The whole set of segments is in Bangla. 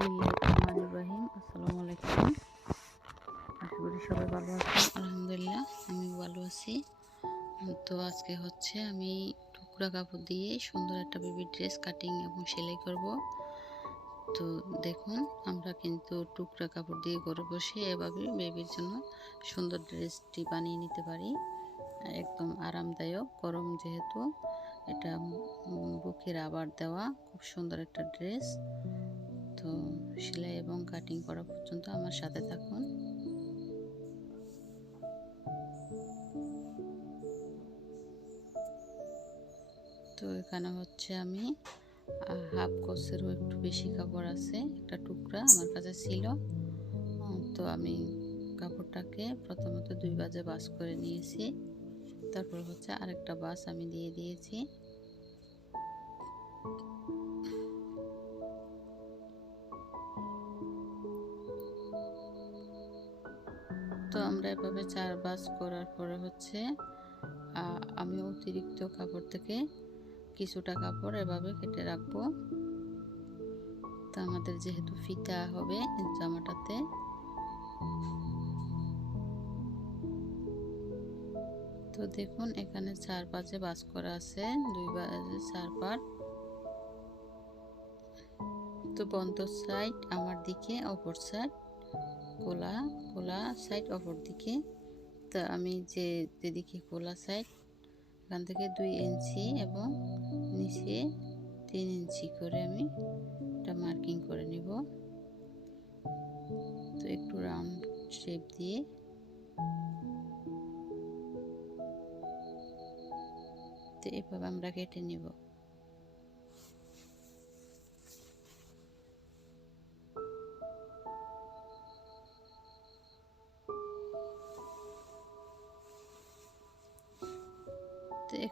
বিসমিল্লাহির রহিম। আসসালামু আলাইকুম। আশা করি সবাই ভালো আছেন। আলহামদুলিল্লাহ আমি ভালো আছি। তো আজকে হচ্ছে আমি টুকরা কাপড় দিয়ে সুন্দর একটা বেবি ড্রেস কাটিং এবং সেলাই করব। তো দেখুন, আমরা কিন্তু টুকরা কাপড় দিয়ে ঘরে বসে এভাবে বেবির জন্য সুন্দর ড্রেসটি বানিয়ে নিতে পারি। একদম আরামদায়ক, গরম যেহেতু। এটা বুকের আবার দেওয়া, খুব সুন্দর একটা ড্রেস তো সেলাই এবং কাটিং করা পর্যন্ত আমার সাথে থাকুন। তো এখানে হচ্ছে আমি হাফ কোসেরও একটু বেশি কাপড় আছে, একটা টুকরা আমার কাছে ছিল। তো আমি কাপড়টাকে প্রথমত দুই বাজে বাস করে নিয়েছি। তারপর হচ্ছে আরেকটা বাস আমি দিয়ে দিয়েছি। বাস করার পরে হচ্ছে আমি অতিরিক্ত কাপড় থেকে কিছুটা কাপড় এভাবে কেটে রাখব। তো আমাদের যেহেতু ফিতা হবে জামাটাতে। তো দেখুন, এখানে চার পাঁচে বাস করা আছে, দুই চার পাট তো বন্ধ সাইড আমার দিকে, অপর সাইড খোলা খোলা সাইড অপর দিকে। তো আমি যে যেদিকে খোলা সাইড এখান থেকে দুই ইঞ্চি এবং নিচে তিন ইঞ্চি করে আমি এটা মার্কিং করে নিব। তো একটু রাউন্ড শেপ দিয়ে। তো এভাবে আমরা কেটে নিব।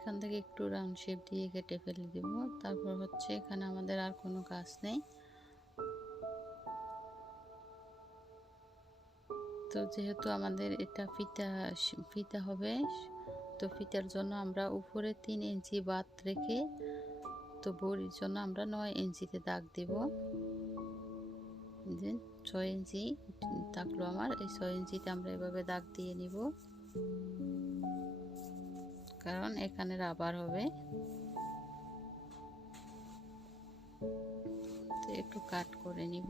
এখান থেকে একটু রাউন্ড শেপ দিয়ে কেটে ফেলে দিব। তারপর হচ্ছে এখানে আমাদের আর কোনো কাজ নেই। তো যেহেতু আমাদের এটা ফিতা ফিতা হবে, তো ফিতার জন্য আমরা উপরে তিন ইঞ্চি বাদ রেখে, তো বড়ির জন্য আমরা নয় ইঞ্চিতে দাগ দেব। যে ছয় ইঞ্চি থাকল আমার, এই ছয় ইঞ্চিতে আমরা এভাবে দাগ দিয়ে নিব। কারণ এখানে রাবার হবে। তো একটু কাট করে নিব।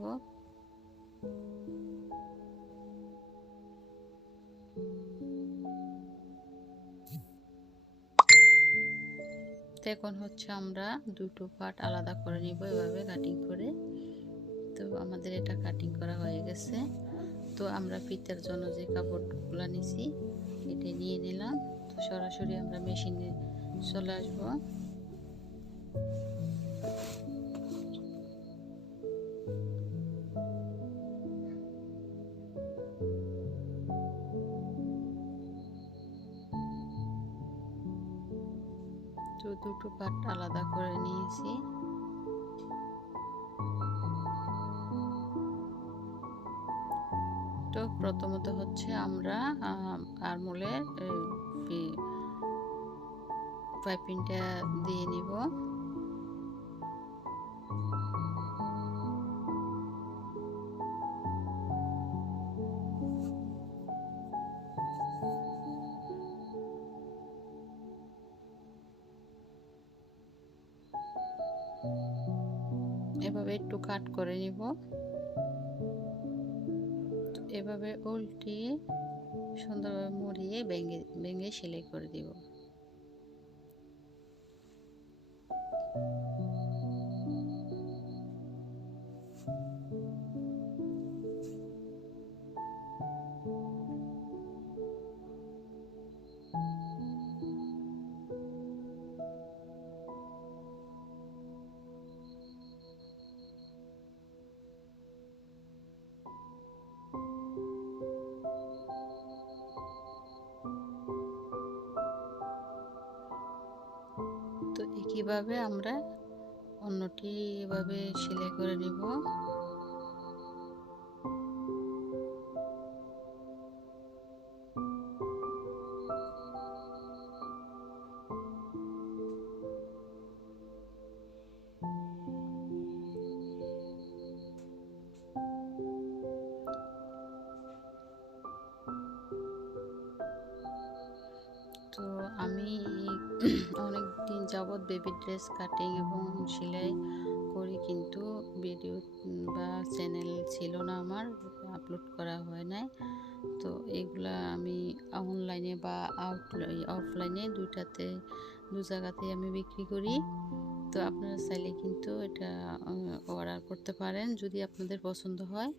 এখন হচ্ছে আমরা দুটো পার্ট আলাদা করে নিব এভাবে কাটিং করে। তো আমাদের এটা কাটিং করা হয়ে গেছে। তো আমরা ফিতার জন্য যে কাপড়গুলো নিছি, এটা নিয়ে সরাসরি আমরা মেশিনে চলে আসব। তো দুটো পার্ট আলাদা করে নিয়েছি। তো প্রথমত হচ্ছে আমরা আরমোলের পাইপিংটা দিয়ে নিব। এভাবে একটু কাট করে নিব। এভাবে উল্টিয়ে সুন্দরভাবে মুড়িয়ে ভেঙে ভেঙে সেলাই করে দিব। একইভাবে আমরা অন্যটি এভাবে সেলাই করে নিব? তো আমি যাবৎ বেবি ড্রেস কাটিং এবং সেলাই করি কিন্তু ভিডিও বা চ্যানেল ছিল না আমার, আপলোড করা হয় নাই। তো এগুলা আমি অনলাইনে বা অফলাইনে দুইটাতে, দু জায়গাতেই আমি বিক্রি করি। তো আপনারা চাইলে কিন্তু এটা অর্ডার করতে পারেন যদি আপনাদের পছন্দ হয়।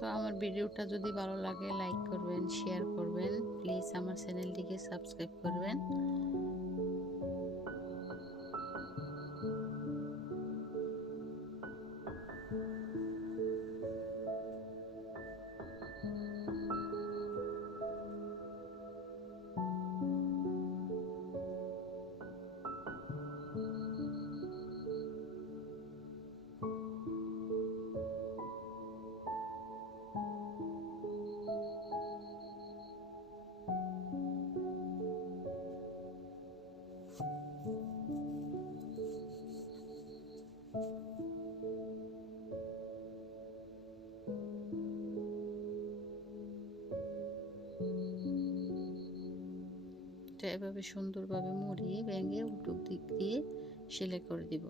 তো আমার ভিডিওটা যদি ভালো লাগে লাইক করবেন শেয়ার করবেন প্লিজ আমার চ্যানেলটিকে সাবস্ক্রাইব করবেন। এভাবে সুন্দরভাবে মুড়িয়ে ব্যাঙে উল্টো দিক দিয়ে সেলাই করে দিব।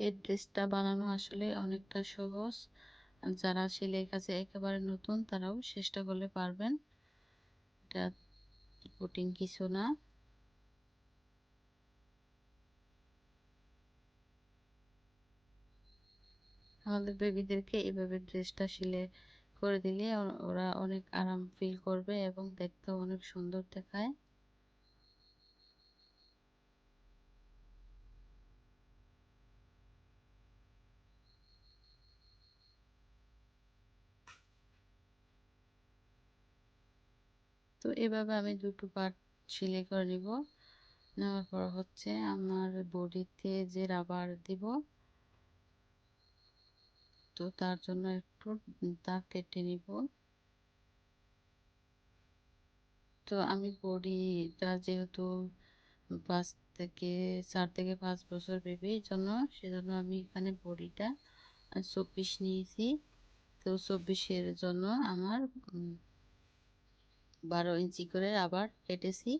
এই ড্রেসটা বানানো আসলে অনেকটা সহজ। যারা সেলাই কাছে একেবারে নতুন, তারাও চেষ্টা করলে পারবেন। এটা কঠিন কিছু না। আমাদের বেবিদেরকে এভাবে ড্রেসটা সিলে করে দিলে ওরা অনেক আরাম ফিল করবে এবং দেখতেও অনেক সুন্দর দেখায়। তো এভাবে আমি দুটো পার্ট সিলাই করে নিব। নেওয়ার পর হচ্ছে আমার বডিতে যে রাবার দিব তো তার জন্য একটু দাগ কেটে নিব। তো আমি বডিটা যেহেতু পাঁচ থেকে, চার থেকে পাঁচ বছর বেবি জন্য, সেজন্য আমি এখানে বডিটা চব্বিশ নিয়েছি। তো চব্বিশের জন্য আমার বারো ইঞ্চি করে আবার কেটেছি।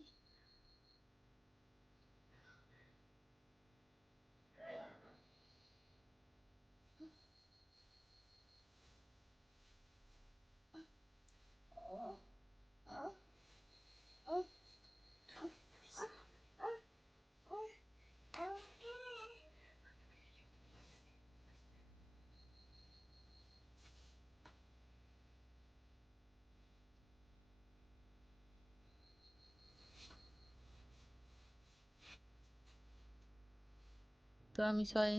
তো আমি ছয়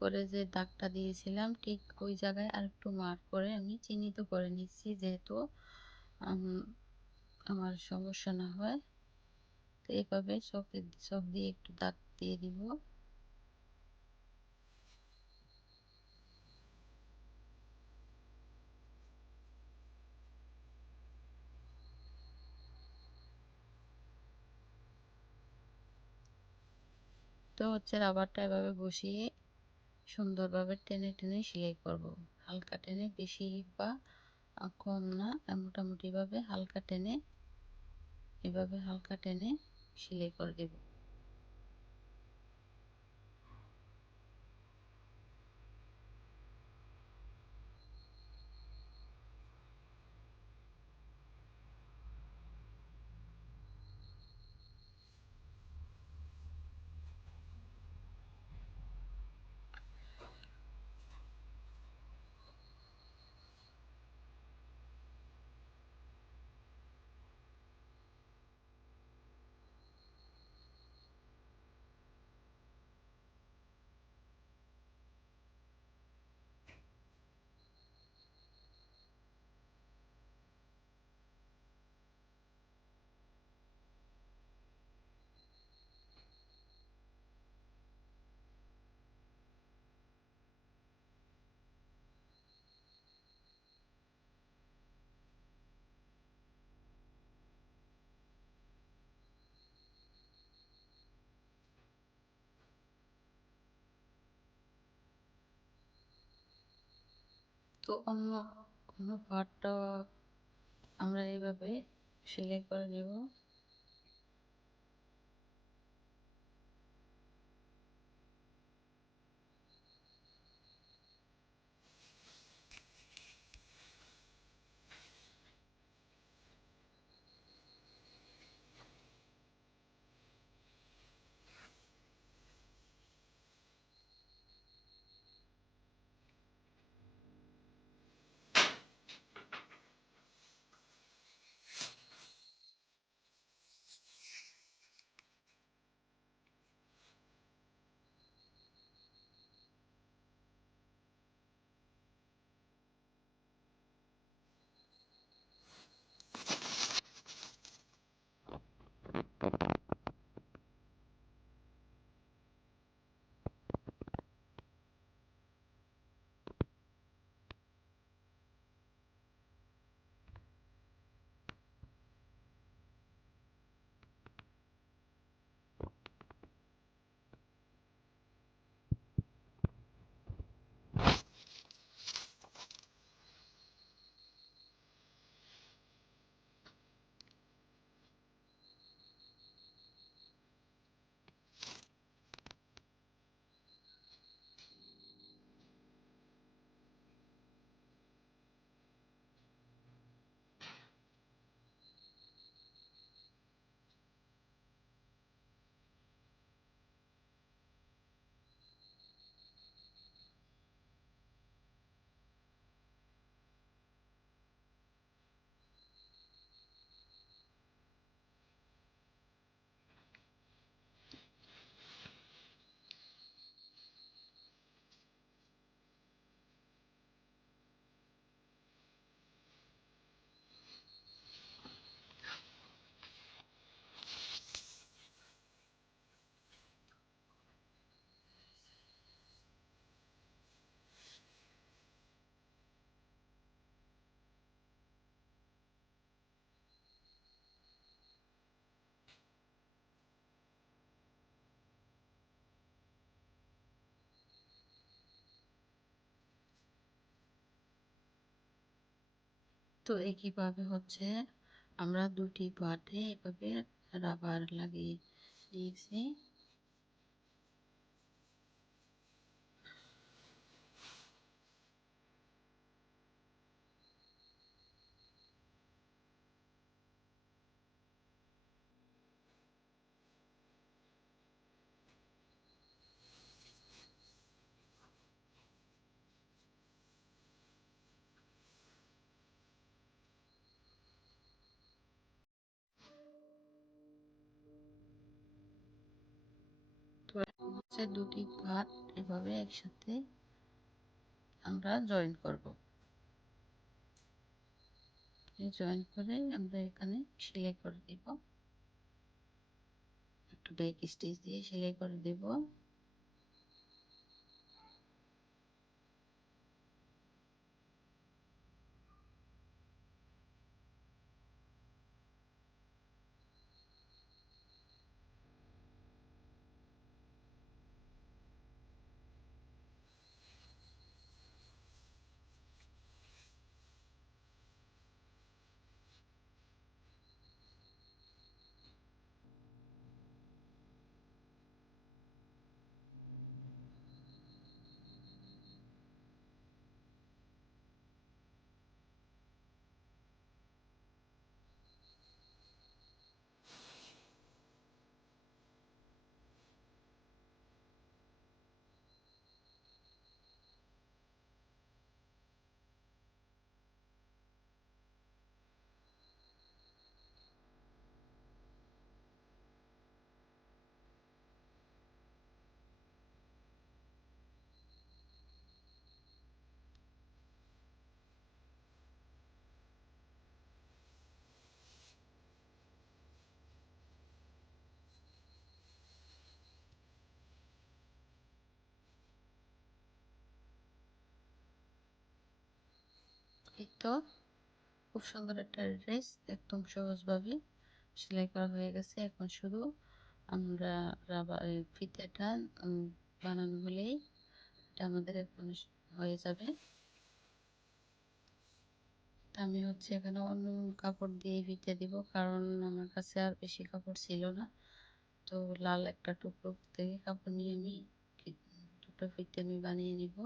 করে যে দাগটা দিয়েছিলাম, ঠিক ওই জায়গায় আর একটু মার্ক করে আমি চিহ্নিত করে নিচ্ছি যেহেতু আমার সমস্যা না হয়। তো এভাবে সব চোখ দিয়ে একটু দাগ দিয়ে দিব। তো হচ্ছে রাবারটা এভাবে বসিয়ে সুন্দরভাবে টেনে টেনে সেলাই করব। হালকা টেনে বেশি বা কম না মোটামুটি ভাবে হালকা টেনে, এভাবে হালকা টেনে সেলাই করে দেব। তো অন্য অন্য পার্টটা আমরা এইভাবে সেলাই করে নেব। তো একইভাবে হচ্ছে? আমরা দুটি পার্টে এভাবে রাবার লাগিয়ে দিয়েছি। হচ্ছে দুটি এভাবে একসাথে আমরা জয়েন করব। জয়েন করে আমরা এখানে সেলাই করে দিব। একটু ব্যাক দিয়ে সেলাই করে দেব। এই খুব সুন্দর একটা ড্রেস, একদম সহজভাবে সেলাই করা হয়ে গেছে। এখন শুধু আমরা রাবার ফিতেটা বানানো হলেই এটা আমাদের এখন হয়ে যাবে। আমি হচ্ছে এখানে অন্য কাপড় দিয়ে ফিতে দিব, কারণ আমার কাছে আর বেশি কাপড় ছিল না। তো লাল একটা টুকরো থেকে কাপড় নিয়ে আমি দুটো ফিতে আমি বানিয়ে নিব।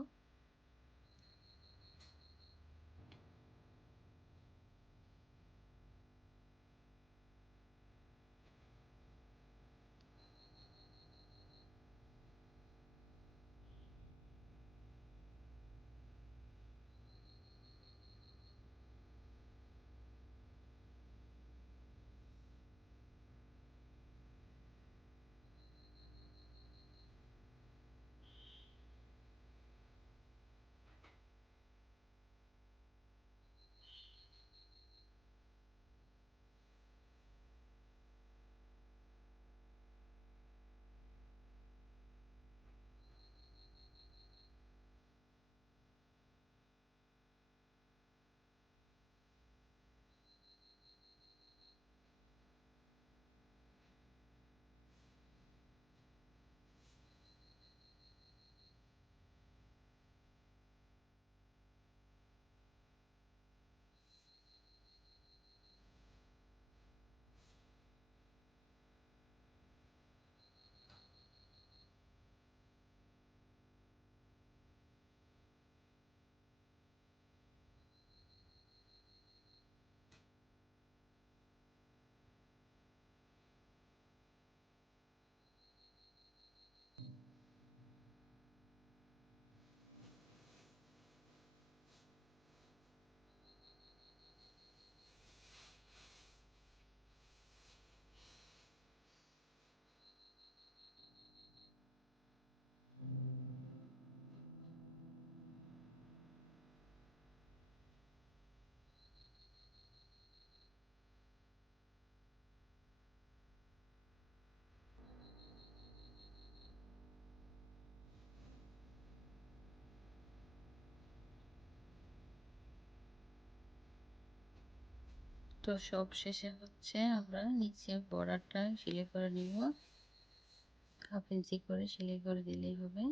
তো সব শেষে হচ্ছে আমরা নিচে বর্ডারটা সিলাই করে নিব। হাফ ইঞ্চি করে সিলাই করে দিলেই হবে।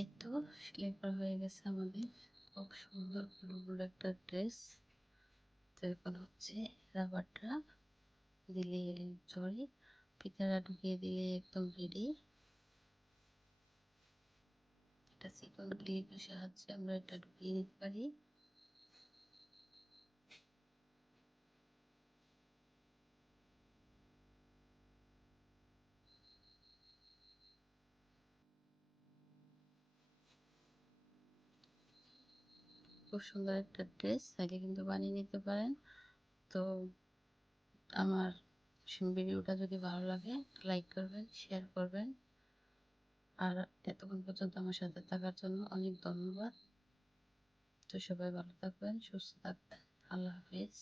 এই তো হয়ে গেছে আমাদের। খুব সুন্দর ব্লু একটা ড্রেস তো এখন হচ্ছে রাবারটা দিলে সরি পিতারা ঢুকিয়ে দিলে একদম রেডি এটা সিকল ক্লিপের সাহায্যে আমরা এটা ঢুকিয়ে দিতে পারি। খুব সুন্দর একটা ড্রেস চাইলে কিন্তু বানিয়ে নিতে পারেন। তো আমার ভিডিওটা যদি ভালো লাগে লাইক করবেন শেয়ার করবেন। আর এতক্ষণ পর্যন্ত আমার সাথে থাকার জন্য অনেক ধন্যবাদ। তো সবাই ভালো থাকবেন, সুস্থ থাকবেন। আল্লাহ হাফিজ।